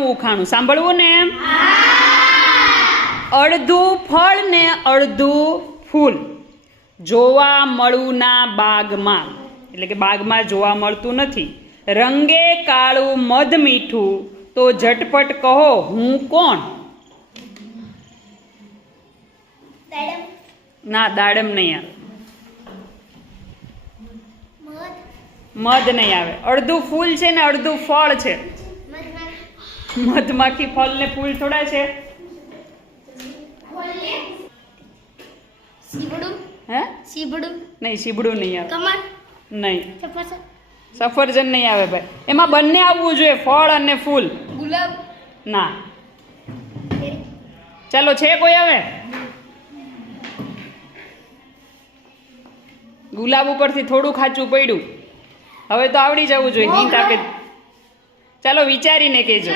ફળનું ઉખાણું સાંભળવું ને? અડધું ફળ ને અડધું ફૂલ જોવા મળું ના બાગમાં, એટલે કે બાગમાં જોવા મળતું નથી. રંગે કાળું મધ મીઠું તો ઝટપટ કહો હું કોણ? ના, દાડમ નહીં આવે, મધ નહીં આવે. અડધું ફૂલ છે ને અડધું ફળ છે. મધમાખી ફળ ને ફૂલ થોડા છે? હે? નહીં, સીબડું નહીં આવે. નહીં, સફરજન નહીં આવે ભાઈ. એમાં બંને આવવું જોઈએ, ફળ અને ફૂલ. ના. ચાલો, છે કોઈ આવે? ગુલાબ ઉપરથી થોડું ખાચું પડ્યું, હવે તો આવડી જવું જોઈએ. હિંટ આપે. ચાલો, વિચારીને કહેજો.